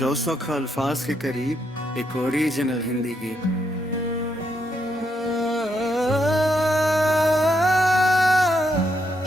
जोसुख अल्फाज के करीब एक ओरिजिनल हिंदी गीत।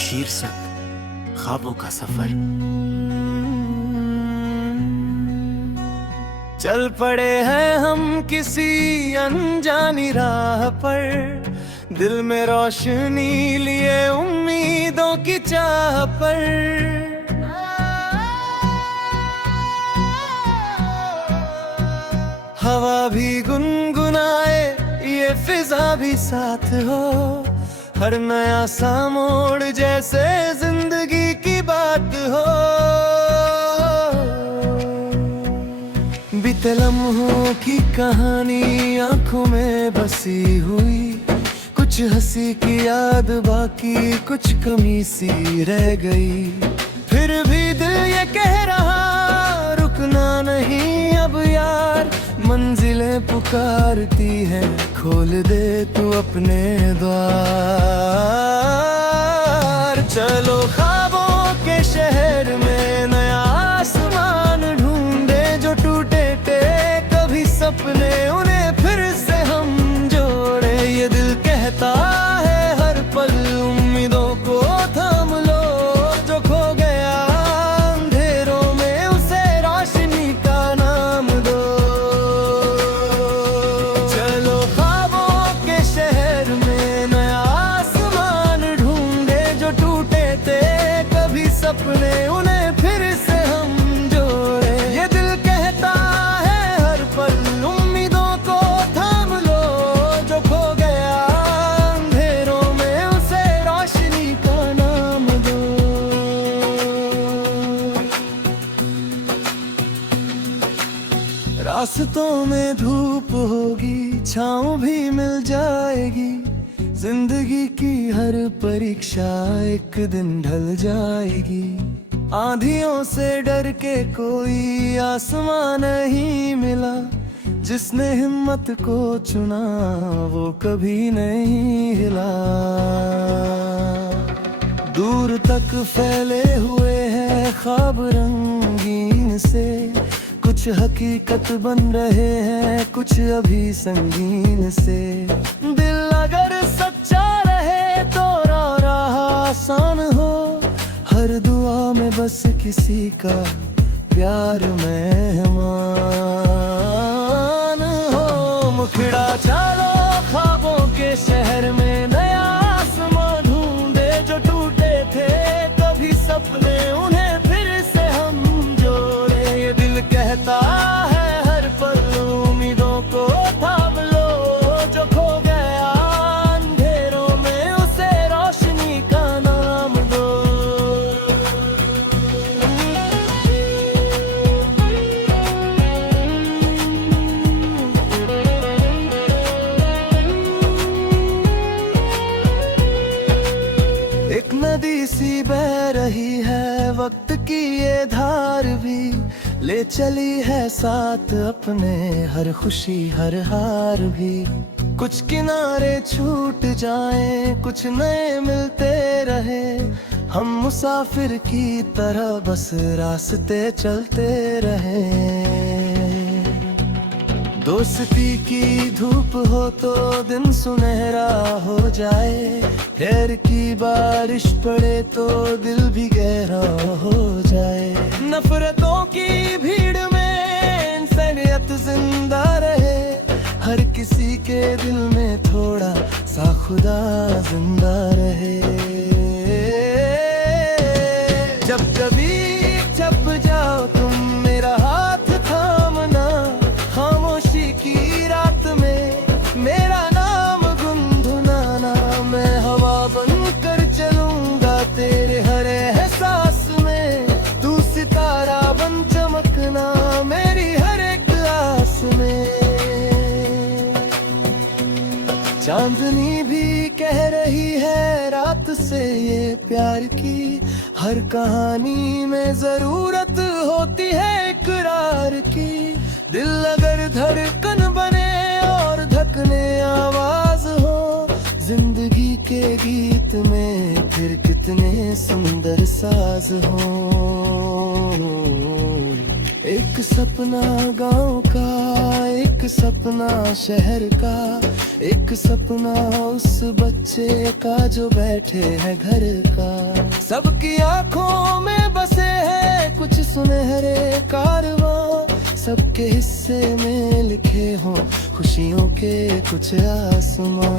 शीर्षक ख्वाबों का सफर। चल पड़े हैं हम किसी अनजानी राह पर, दिल में रोशनी लिए उम्मीदों की चाह पर। हवा भी गुनगुनाए, ये फिजा भी साथ हो, हर नया सा मोड़ जैसे जिंदगी की बात हो। बीते लम्हों की कहानी आंखों में बसी हुई, कुछ हंसी की याद बाकी कुछ कमी सी रह गई। फिर भी दिल ये कह रहा रुकना नहीं अब यार, मंजिलें पुकारती हैं खोल दे तू अपने द्वार। चलो ख्वाबों के शहर में नया आसमान ढूंढे, जो टूटे थे कभी सपने उन्हें फिर से हम जोड़े। ये दिल कहता है हर पल उम्मीदों को थाम लो, जो खो गया अंधेरों में उसे रोशनी का नाम दो। चलो ख्वाबों के शहर में नया आसमान ढूंढे, जो टूटे थे कभी सपने उन्हें फिर से हम जोड़े। ये दिल कहता है हर पल उम्मीदों को थाम लो, जो खो गया अंधेरों में उसे रोशनी का नाम दो। रास्तों में धूप होगी, छाँव भी मिल जाएगी, जिंदगी की हर परीक्षा एक दिन ढल जाएगी। आंधियों से डर के कोई आसमां नहीं मिला, जिसने हिम्मत को चुना वो कभी नहीं हिला। दूर तक फैले हुए हैं ख्वाब रंगीन से, कुछ हकीकत बन रहे हैं कुछ अभी संगीन से। दिल अगर सच्चा रहे तो राह आसान हो, हर दुआ में बस किसी का प्यार मेहमान हो। मुखड़ा चालो ख्वाबों के शहर में नया आसमां ढूंढे, जो टूटे थे कभी सपने उन्हें फिर से हम जोड़े। ये दिल कहता है हर पल उम्मीदों को थाम लो, जो खो गया अंधेरों में उसे रोशनी का नाम दो। एक नदी सी बह रही है, वक्त की ये धार भी ले चली है साथ अपने, हर खुशी हर हार भी। कुछ किनारे छूट जाएं, कुछ नए मिलते रहे, हम मुसाफिर की तरह बस रास्ते चलते रहे। दोस्ती की धूप हो तो दिन सुनहरा हो जाए, खैर की बारिश पड़े तो दिल भी गहरा हो जाए। नफरतों की भीड़ में इंसानियत जिंदा रहे, हर किसी के दिल में थोड़ा सा खुदा जिंदा रहे। जब कभी छप जाओ तुम मेरा हाथ थामना, खामोशी की रात में मेरा नाम गुनगुनाना। मैं हवा बनकर चलूंगा तेरे हर एहसास में, तू सितारा बन चमकना मेरी हर एक आस में। चांदनी भी कह रही है रात से ये प्यार की, हर कहानी में जरूरत होती है इकरार की। दिल अगर धड़कन बने और धकने आवाज हो, जिंदगी के गीत में फिर कितने सुंदर साज हो। एक एक सपना गांव का, एक सपना शहर का, एक सपना उस बच्चे का जो बैठे है घर का। सबकी आंखों में बसे है कुछ सुनहरे कारवां, सबके हिस्से में लिखे हो खुशियों के कुछ आसमां।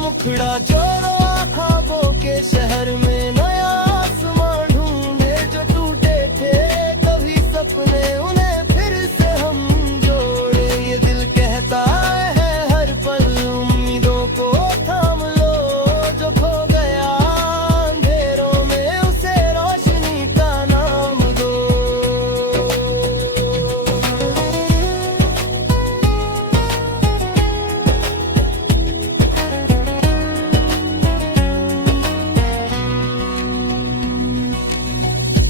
मुखड़ा जोड़ो ख्वाबों के शहर में नया आसमां ढूंढे, जो टूटे थे कभी सपने उन्हें फिर से हम जोड़े। ये दिल कहता है हर पल उम्मीदों को थाम लो, जो खो गया अंधेरों में उसे रोशनी का नाम दो।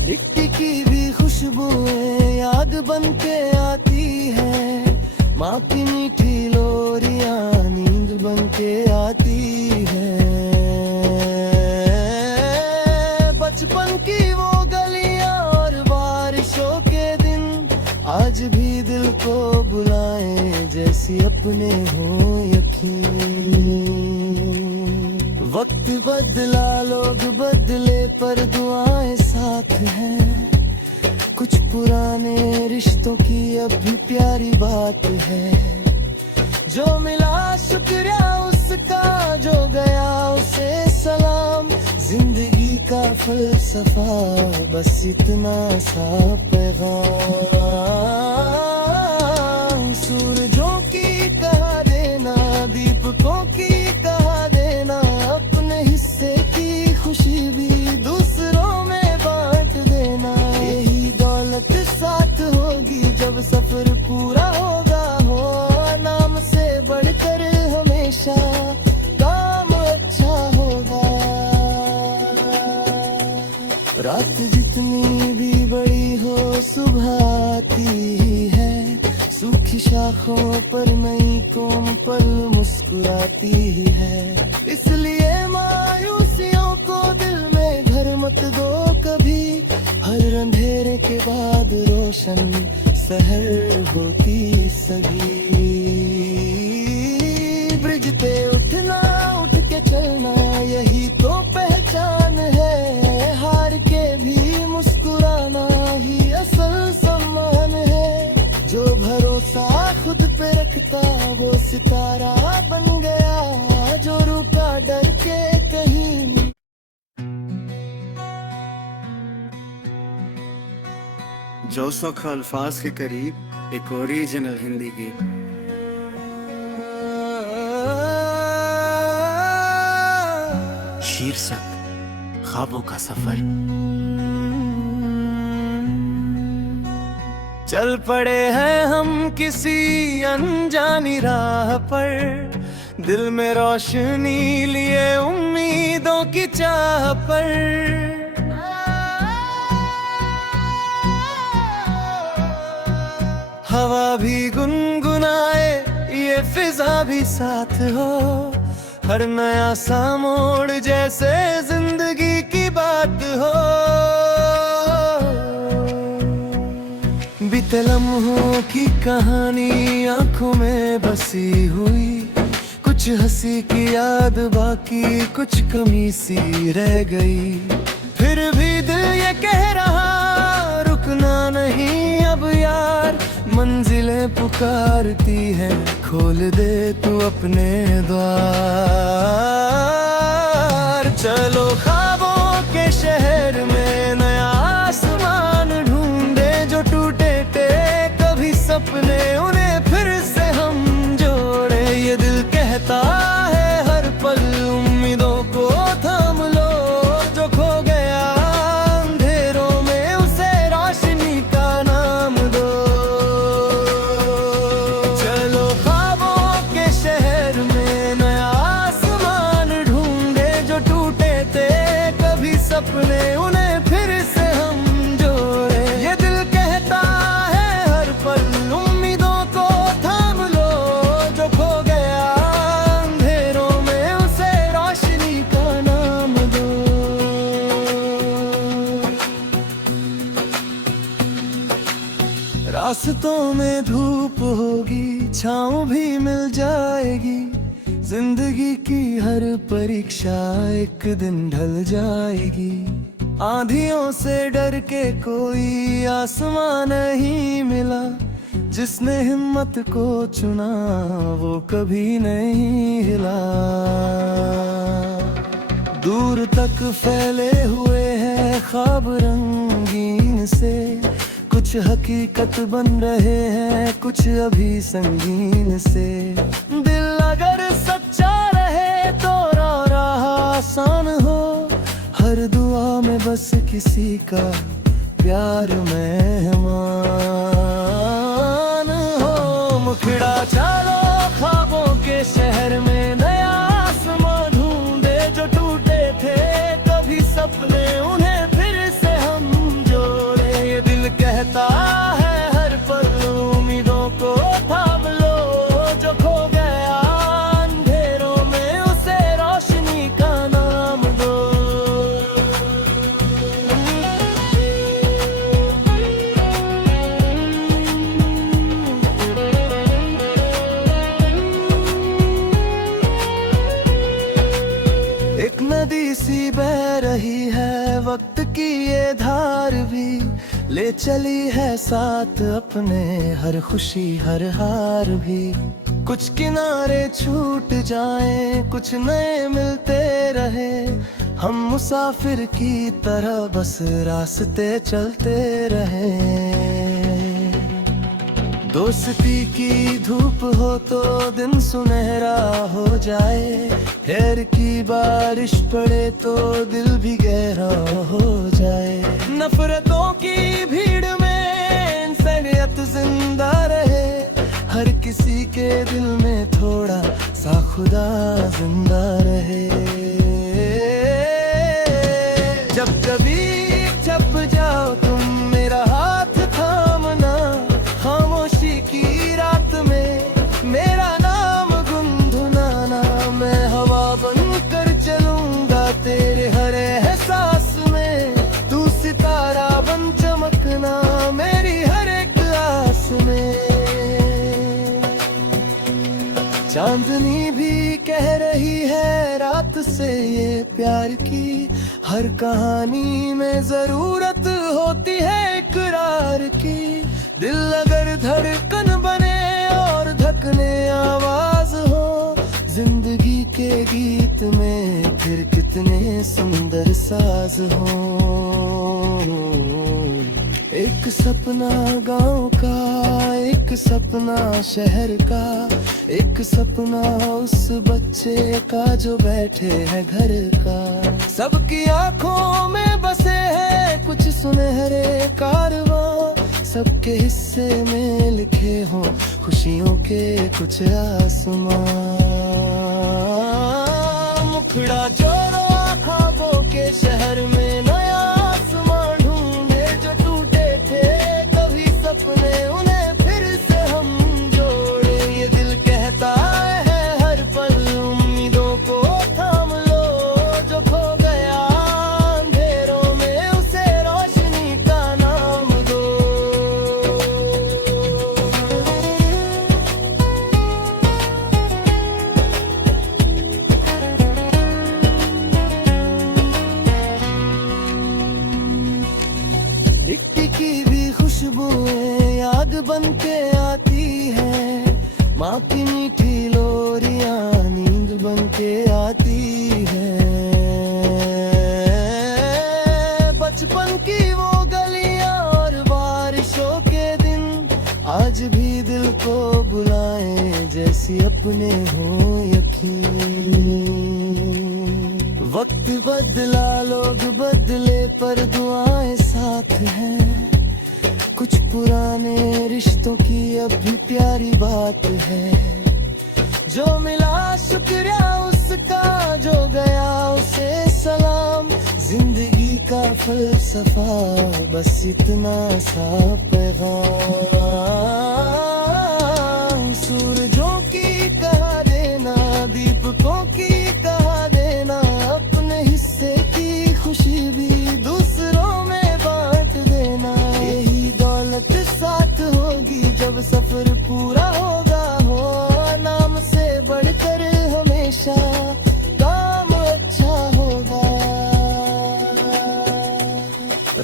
मिट्टी की भी खुशबुएं याद बन के आती है, माँ की मीठी लोरियां नींद बन के आती है। बचपन की वो गलियां और बारिशों के दिन आज भी दिल को बुलाएं जैसी अपने हो यकीन। वक्त बदला लोग बदले पर दुआएं साथ हैं, कुछ पुराने रिश्तों की अब भी प्यारी बात है। जो मिला शुक्रिया उसका, जो गया उसे सलाम। जिंदगी का फलसफा बस इतना सा पैगाम। सूरजों की कहा देना, दीपकों की कहा देना, अपने हिस्से की खुशी भी दूसरों में बांट देना। यही दौलत साथ होगी जब सफर पूरा होगा, हो नाम से बढ़कर हमेशा काम अच्छा होगा। रात जितनी भी बड़ी हो सुबह आती है, सूखी शाखों पर नई कोमल मुस्कुराती है। इसलिए मायूसियों को दिल में घर मत दो कभी, हर अंधेरे के बाद रोशन शहर होती सभी। ब्रिज पे उठना उठ के चलना यही तो पहचान है, हार के भी मुस्कुराना ही असल सम्मान है। जो भरोसा खुद पे रखता वो सितारा बन गया, जो रुका डर के कहीं। जोसोख अल्फाज के करीब एक ओरिजिनल हिंदी गीत। शीर्षक ख्वाबों का सफर। चल पड़े हैं हम किसी अनजानी राह पर, दिल में रोशनी लिए उम्मीदों की चाह पर। हवा भी गुनगुनाए ये फिजा भी साथ हो, हर नया सा मोड़ जैसे जिंदगी की बात हो। बीते लम्हों की कहानी आंखों में बसी हुई, कुछ हंसी की याद बाकी कुछ कमी सी रह गई। फिर भी दिल ये कह रहा रुकना नहीं अब यार, मंजिलें पुकारती हैं खोल दे तू अपने द्वार। चलो ख्वाबों के शहर में नया आसमान ढूंढे, जो टूटे थे कभी सपने उन्हें फिर से हम जोड़े। ये दिल कहता है हर पल उम्मीदों को थाम लो, जो खो गया अंधेरों में उसे रोशनी का नाम दो। चलो ख्वाबों के शहर में नया आसमान ढूंढे, जो टूटे थे कभी सपने उन्हें फिर से हम जोड़े। ये दिल कहता है हर पल उम्मीदों को थाम लो, जो खो गया अंधेरों में उसे रोशनी का नाम दो। रास्तों में धूप होगी, छाँव भी मिल जाएगी। जिंदगी की हर परीक्षा एक दिन ढल जाएगी। आंधियों से डर के कोई आसमां नहीं मिला। जिसने हिम्मत को चुना वो कभी नहीं हिला। दूर तक फैले हुए हैं ख्वाब रंगीन से। कुछ हकीकत बन रहे हैं, कुछ अभी संगीन से। दिल अगर सच्चा रहे तो राह आसान हो। हर दुआ में बस किसी का प्यार मेहमान हो। मुखड़ा चालो ख्वाबों के शहर में, नया आसमां ढूंढे जो टूटे थे कभी सपने, उन्हें फिर से हम जोड़े। ये दिल कहता है हर पल उम्मीदों को थाम लो। जो खो गया अंधेरों में उसे रोशनी का नाम दो। एक नदी सी बह रही है, वक्त की ये धार भी ले चली है साथ अपने, हर खुशी हर हार भी। कुछ किनारे छूट जाएं, कुछ नए मिलते रहे। हम मुसाफिर की तरह बस रास्ते चलते रहे। दोस्ती की धूप हो तो दिन सुनहरा हो जाए। खैर की बारिश पड़े तो दिल भी गहरा हो जाए। नफरतों की भीड़ में इंसानियत जिंदा रहे। हर किसी के दिल में थोड़ा सा खुदा जिंदा रहे। जब कभी छप जाओ तुम मेरा हाथ थामना। खामोशी की रात में मेरा नाम गुनगुनाना। मैं हवा बनकर चलूंगा तेरे हर एहसास में। तू सितारा बन चमकना मेरी हर एक आस में। चांदनी भी कह रही है रात से ये प्यार की। हर कहानी में जरूरत होती है इकरार की। दिल अगर धड़कन बने और धड़कने आवाज हो। जिंदगी के गीत में फिर कितने सुंदर साज हो। एक सपना गांव का, एक सपना शहर का। एक सपना उस बच्चे का जो बैठे है घर का। सबकी आंखों में बसे हैं कुछ सुनहरे कारवां। सबके हिस्से में लिखे हों खुशियों के कुछ आसमां। मुखड़ा जोड़ो ख्वाबों के शहर में, नया आसमां ढूंढे जो टूटे थे कभी सपने, उन्हें फिर से हम जोड़े। ये दिल कहता है हर पल उम्मीदों को थाम लो। जो खो गया अंधेरों में उसे रोशनी का नाम दो। मिट्टी की भी खुशबुएं याद बन के आती है। माँ की मीठी लोरियां नींद बन के आती है। बचपन की वो गलियां और बारिशों के दिन आज भी दिल को बुलाएं जैसी अपने हो यकीन। वक्त बदला लोग बदले पर दुआएं साथ हैं। कुछ पुराने रिश्तों की अब भी प्यारी बात है। जो मिला शुक्रिया उसका, जो गया उसे सलाम। जिंदगी का फलसफा बस इतना सा पैगाम। सूरजों की कहा देना, दीपकों की कहा देना। अपने हिस्से की खुशी भी दूसरों में बांट देना। यही दौलत साथ होगी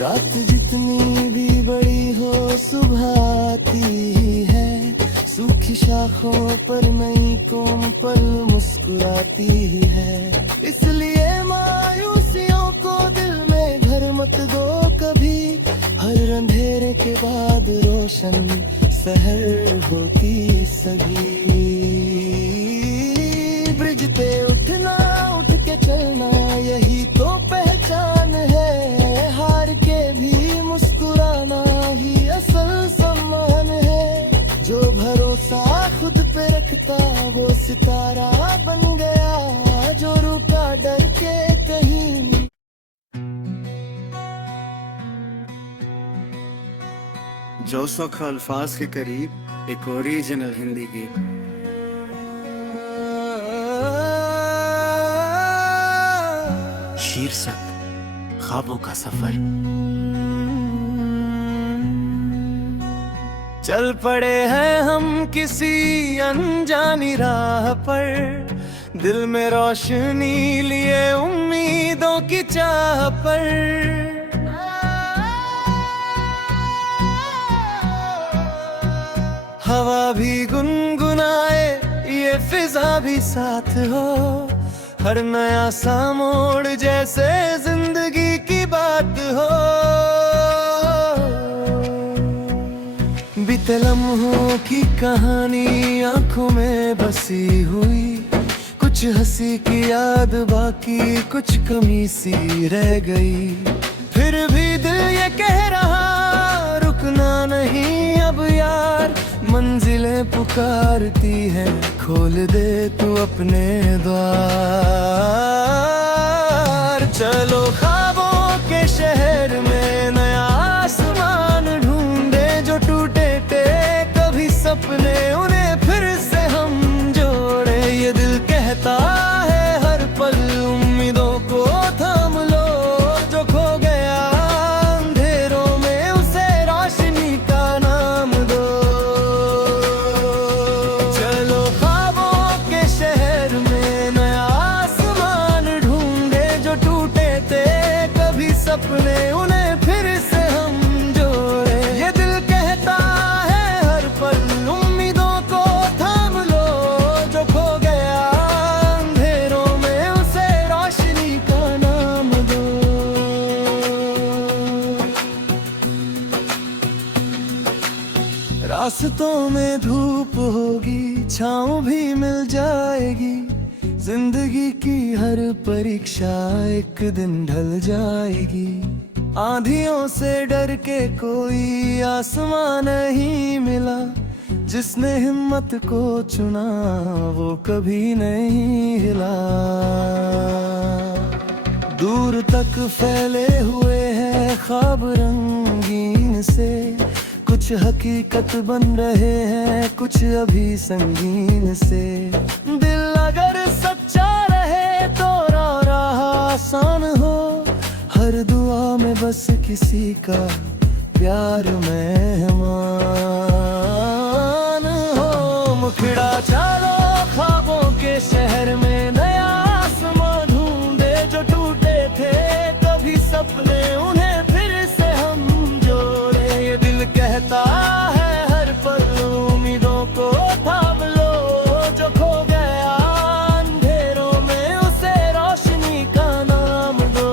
रात जितनी भी बड़ी हो सुबह आती ही है, सूखी शाखों पर नई कोमल मुस्कुराती ही है। इसलिए मायूसियों को दिल में घर मत दो कभी, हर अंधेरे के बाद रोशन सहर होती सगी। ब्रिज पे उठना उठ के चलना यही तो पहचान है, हार के भी मुस्कुराना ही असल सम्मान है। जो भरोसा खुद पे रखता वो सितारा बन गया, जो रुका डर के कहीं नहीं। जो सुख अल्फाज के करीब एक ओरिजिनल हिंदी गीत। शीर्षक ख्वाबों का सफर। चल पड़े हैं हम किसी अनजानी राह पर, दिल में रोशनी लिए उम्मीदों की चाह पर। हवा भी गुनगुनाए ये फिजा भी साथ हो, हर नया सा मोड़ जैसे जिंदगी की बात हो। बीते लम्हों की कहानी आंखों में बसी हुई, कुछ हंसी की याद बाकी कुछ कमी सी रह गई। फिर भी दिल ये कह रहा रुकना नहीं अब यार, मंजिलें पुकारती हैं खोल दे तू अपने द्वार। चलो ख्वाबों के शहर में नया आसमान ढूंढे, जो टूटे थे कभी सपने उन्हें फिर से हम जोड़े। ये दिल कहता है हर पल उम्मीदों को थाम लो, जो खो गया अंधेरों में उसे रोशनी का नाम दो। चलो ख्वाबों के शहर में नया आसमान ढूंढे, जो टूटे थे कभी सपने उन्हें फिर से हम जोड़े। ये दिल कहता है हर पल उम्मीदों को थाम लो, जो खो गया अंधेरों में उसे रोशनी का नाम दो। रास्तों में धूप होगी छाँव भी मिल जाएगी, जिंदगी की हर परीक्षा एक दिन ढल जाएगी। आंधियों से डर के कोई आसमां नहीं मिला, जिसने हिम्मत को चुना वो कभी नहीं हिला। दूर तक फैले हुए हैं ख्वाब रंगीन से, कुछ हकीकत बन रहे हैं कुछ अभी संगीन से। दिल अगर सच्चा रहे तो राह आसान हो, हर दुआ में बस किसी का प्यार मेहमान हो। मुखड़ा चलो ख्वाबों के शहर में नया आसमां ढूंढे, जो टूटे थे कभी सपने उन्हें फिर से हम जोड़े। ये दिल कहता है हर पल उम्मीदों को थाम लो, जो खो गया अंधेरों में उसे रोशनी का नाम दो।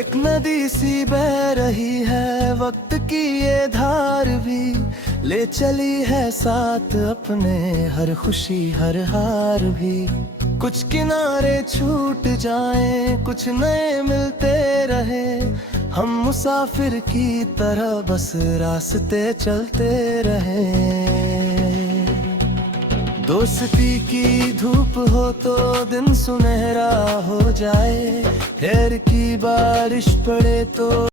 एक नदी सी बह रही है वक्त की ये धार भी, ले चली है साथ अपने हर खुशी हर हार भी। कुछ किनारे छूट जाएं कुछ नए मिलते रहे, हम मुसाफिर की तरह बस रास्ते चलते रहे। दोस्ती की धूप हो तो दिन सुनहरा हो जाए, खैर की बारिश पड़े तो